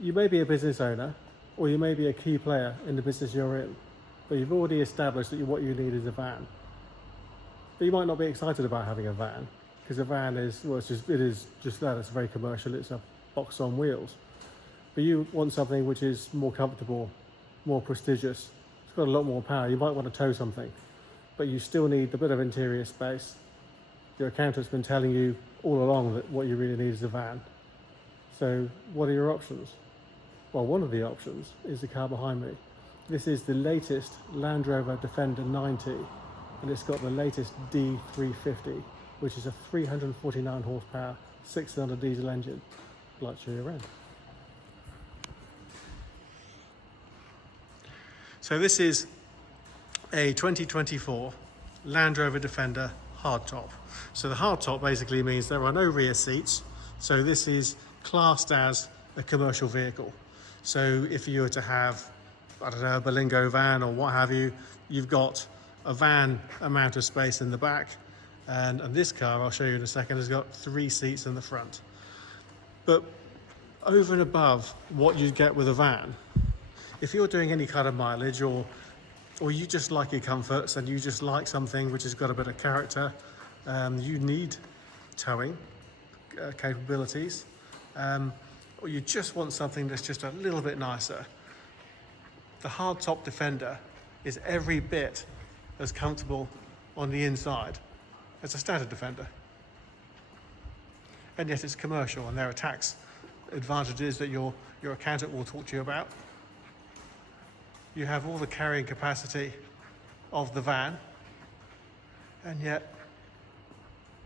you may be a business owner or you may be a key player in the business you're in, but you've already established that what you need is a van. But you might not be excited about having a van, because a van is, well, it is just that, it's very commercial, it's a box on wheels. But you want something which is more comfortable, more prestigious, it's got a lot more power, you might want to tow something, but you still need a bit of interior space. Your accountant's been telling you all along that what you really need is a van. So what are your options? Well, one of the options is the car behind me. This is the latest Landrover Defender 90, and it's got the latest D350, which is a 349 horsepower, 6-cylinder diesel engine. I'd like to show you around. So this is a 2024 Landrover Defender hardtop. So the hardtop basically means there are no rear seats. So this is classed as a commercial vehicle. So if you were to have, I don't know, a Berlingo van or what have you, you've got a van amount of space in the back. And this car, I'll show you in a second, has got 3 seats in the front. But over and above what you'd get with a van, if you're doing any kind of mileage or you just like your comforts and you just like something which has got a bit of character, you need towing capabilities, or you just want something that's just a little bit nicer, the hardtop Defender is every bit as comfortable on the inside as a standard Defender. And yet it's commercial, and there are tax advantages that your accountant will talk to you about. You have all the carrying capacity of the van, and yet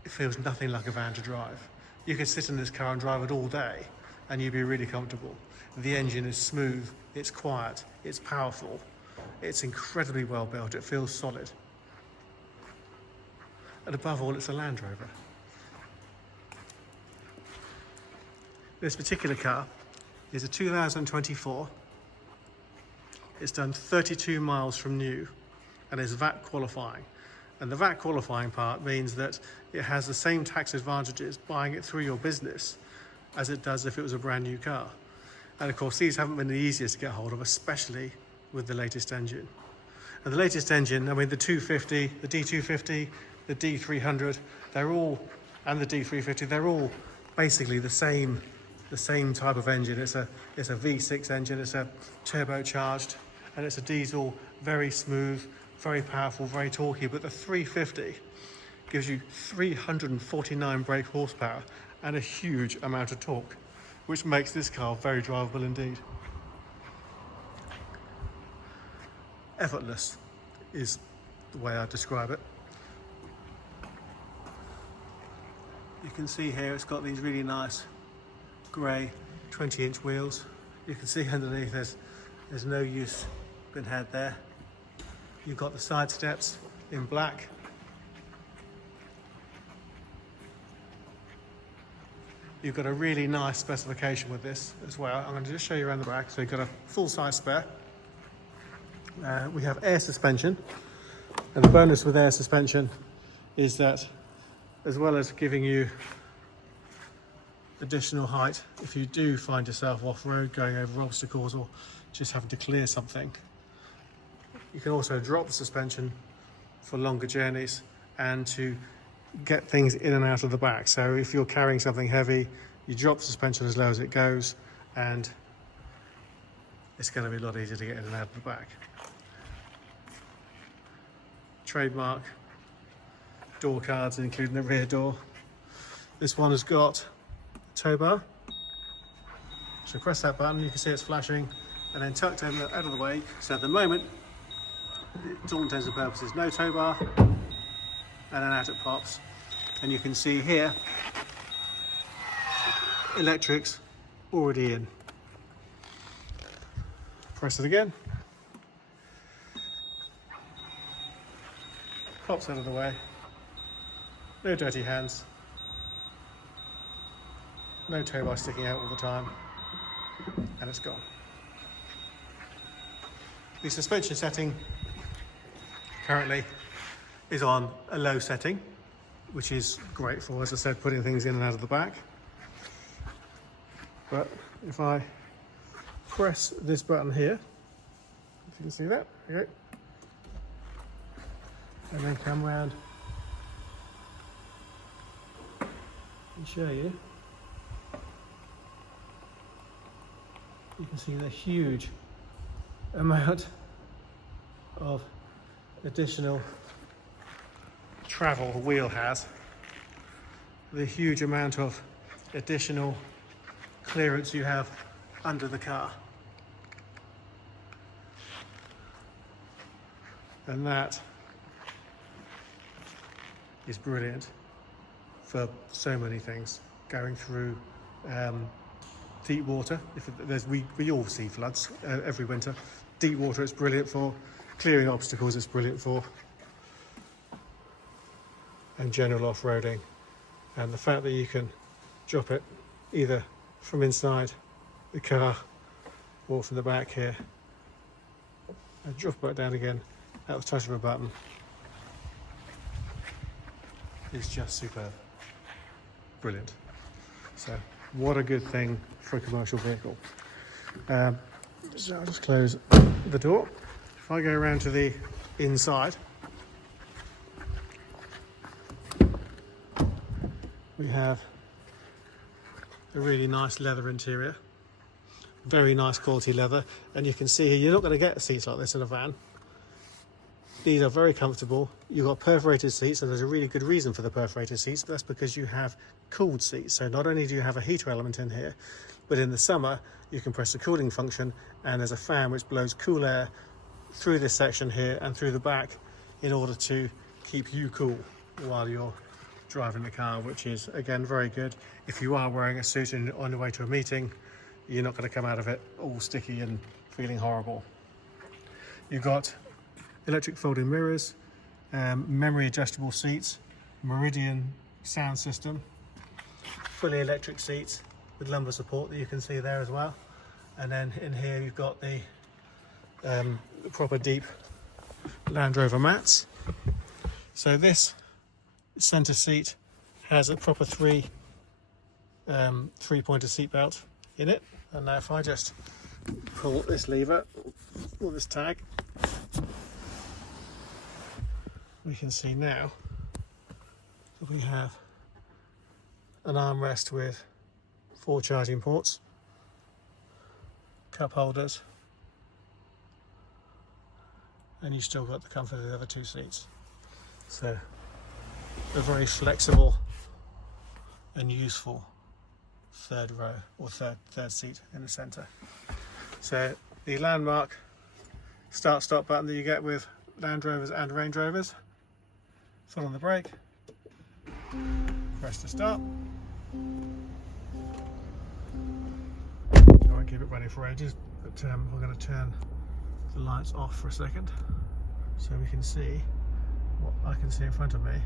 it feels nothing like a van to drive. You could sit in this car and drive it all day and you'd be really comfortable. The engine is smooth, it's quiet, it's powerful, it's incredibly well built, it feels solid. And above all, it's a Land Rover. This particular car is a 2024. It's done 32 miles from new and is VAT qualifying. And the VAT qualifying part means that it has the same tax advantages buying it through your business as it does if it was a brand new car. And of course, these haven't been the easiest to get hold of, especially with the latest engine. And the latest engine, I mean, the 250, the D250, the D300, they're all, and the D350, they're all basically the same type of engine. It's a V6 engine, it's a turbocharged, and it's a diesel, very smooth, very powerful, very torquey. But the 350 gives you 349 brake horsepower and a huge amount of torque, which makes this car very drivable indeed. Effortless is the way I describe it. You can see here it's got these really nice grey 20-inch wheels. You can see underneath there's no use been had there. You've got the side steps in black. You've got a really nice specification with this as well. I'm going to just show you around the back. So you've got a full-size spare. We have air suspension, and the bonus with air suspension is that, as well as giving you additional height, if you do find yourself off-road going over obstacles or just having to clear something, you can also drop the suspension for longer journeys and to get things in and out of the back. So if you're carrying something heavy, you drop the suspension as low as it goes, and it's going to be a lot easier to get in and out of the back. Trademark door cards, including the rear door. This one has got a tow bar. So press that button, you can see it's flashing, and then tucked in out of the way. So at the moment, to all intents and purposes, no tow bar, and then out it pops. And you can see here, electric's already in. Press it again. Pops out of the way. No dirty hands. No tow bar sticking out all the time. And it's gone. The suspension setting currently is on a low setting, which is great for, as I said, putting things in and out of the back. But if I press this button here, if you can see that, okay, and then come round and show you. You can see the huge amount of additional travel the wheel has, the huge amount of additional clearance you have under the car. And that is brilliant for so many things. Going through deep water, we all see floods every winter. Deep water it's brilliant for, clearing obstacles it's brilliant for, and general off-roading. And the fact that you can drop it either from inside the car or from the back here and drop it back down again at the touch of a button is just superb. Brilliant. So what a good thing for a commercial vehicle. So I'll just close the door. If I go around to the inside, we have a really nice leather interior, very nice quality leather, and you can see here you're not going to get seats like this in a van. These are very comfortable. You've got perforated seats, and there's a really good reason for the perforated seats. That's because you have cooled seats. So not only do you have a heater element in here, but in the summer you can press the cooling function, and there's a fan which blows cool air through this section here and through the back in order to keep you cool while you're driving the car, which is again very good. If you are wearing a suit and on your way to a meeting, you're not going to come out of it all sticky and feeling horrible. You've got electric folding mirrors, memory adjustable seats, Meridian sound system, fully electric seats with lumbar support that you can see there as well. And then in here you've got the proper deep Landrover mats. So this center seat has a proper three-pointer seat belt in it. And now if I just pull this lever or this tag, we can see now that we have an armrest with 4 charging ports, cup holders, and you've still got the comfort of the other 2 seats. So a very flexible and useful third row or third seat in the centre. So the landmark start-stop button that you get with Land Rovers and Range Rovers. Foot on the brake, press to start. I won't keep it running for ages, but we're going to turn the lights off for a second so we can see what I can see in front of me,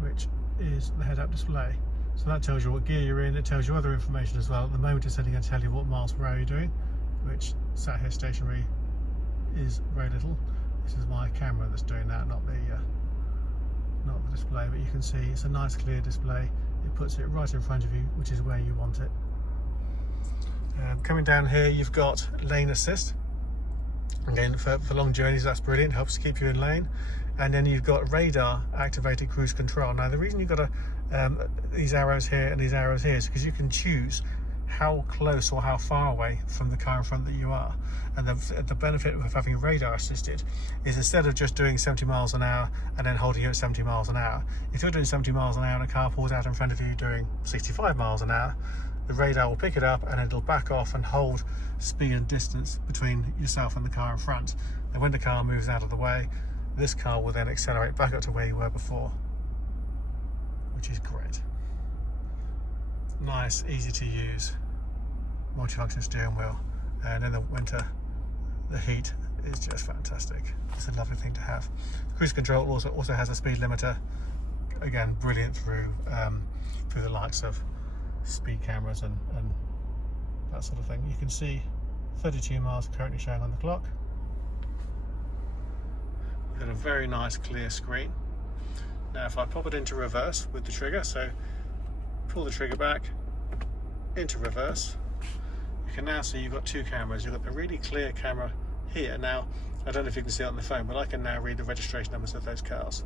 which is the head-up display. So that tells you what gear you're in. It tells you other information as well. At the moment it's only going to tell you what miles per hour you're doing, which sat here stationary is very little. This is my camera that's doing that, not the display, but you can see it's a nice clear display. It puts it right in front of you, which is where you want it. Coming down here you've got lane assist. Again, for long journeys that's brilliant, helps to keep you in lane. And then you've got radar activated cruise control. Now the reason you've got these arrows here and these arrows here is because you can choose how close or how far away from the car in front that you are. And the benefit of having radar assisted is instead of just doing 70 miles an hour and then holding you at 70 miles an hour, if you're doing 70 miles an hour and a car pulls out in front of you doing 65 miles an hour, the radar will pick it up and it'll back off and hold speed and distance between yourself and the car in front. And when the car moves out of the way, this car will then accelerate back up to where you were before, which is great. Nice, easy to use, multifunction steering wheel, and in the winter the heat is just fantastic. It's a lovely thing to have. Cruise control also has a speed limiter, again brilliant through the likes of speed cameras and that sort of thing. You can see 32 miles currently showing on the clock. We've got a very nice clear screen. Now if I pop it into reverse with the trigger, so pull the trigger back into reverse, you can now see you've got two cameras. You've got the really clear camera here. Now, I don't know if you can see it on the phone, but I can now read the registration numbers of those cars.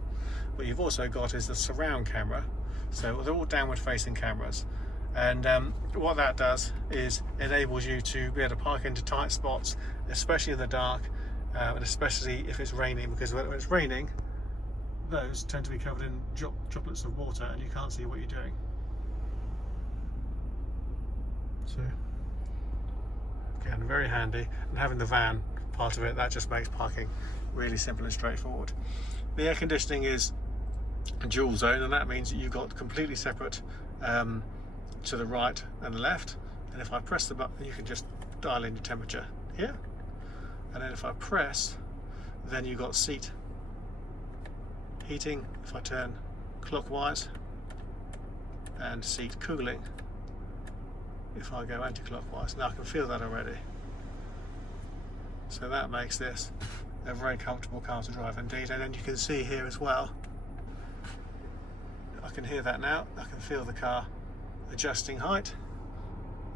What you've also got is the surround camera. So they're all downward facing cameras. And what that does is enables you to be able to park into tight spots, especially in the dark, and especially if it's raining, because when it's raining, those tend to be covered in droplets of water and you can't see what you're doing. So again, very handy, and having the van part of it, that just makes parking really simple and straightforward. The air conditioning is a dual zone, and that means that you've got completely separate to the right and the left, and if I press the button you can just dial in your temperature here, and then if I press, then you've got seat heating if I turn clockwise, and seat cooling if I go anti-clockwise. Now I can feel that already, so that makes this a very comfortable car to drive indeed. And then you can see here as well, I can hear that now, I can feel the car adjusting height.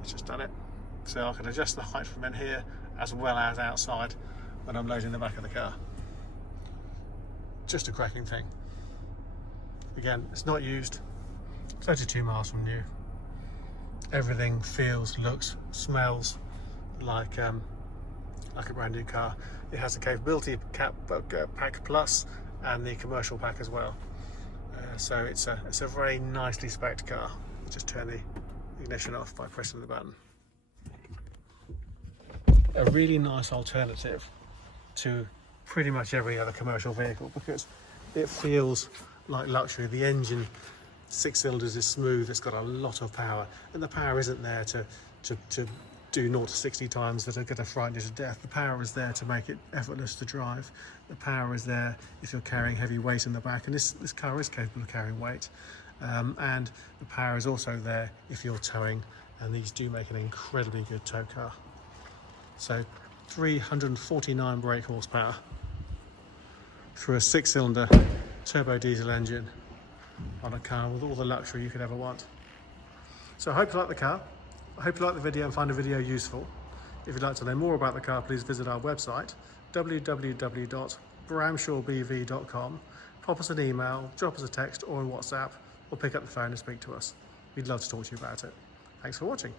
It's just done it, so I can adjust the height from in here as well as outside when I'm loading the back of the car. Just a cracking thing. Again, it's not used, 32 miles from new. Everything feels, looks, smells like a brand new car. It has the capability pack plus and the commercial pack as well. So it's a very nicely spec'd car. Just turn the ignition off by pressing the button. A really nice alternative to pretty much every other commercial vehicle, because it feels like luxury. The engine, 6 cylinders, is smooth, it's got a lot of power, and the power isn't there to do 0 to 60 times that are going to frighten you to death. The power is there to make it effortless to drive. The power is there if you're carrying heavy weight in the back, and this car is capable of carrying weight. And the power is also there if you're towing, and these do make an incredibly good tow car. So 349 brake horsepower through a 6-cylinder turbo diesel engine on a car with all the luxury you could ever want. So I hope you like the car. I hope you like the video and find the video useful. If you'd like to know more about the car, please visit our website, www.bramshawebv.com. Pop us an email, drop us a text or a WhatsApp, or pick up the phone and speak to us. We'd love to talk to you about it. Thanks for watching.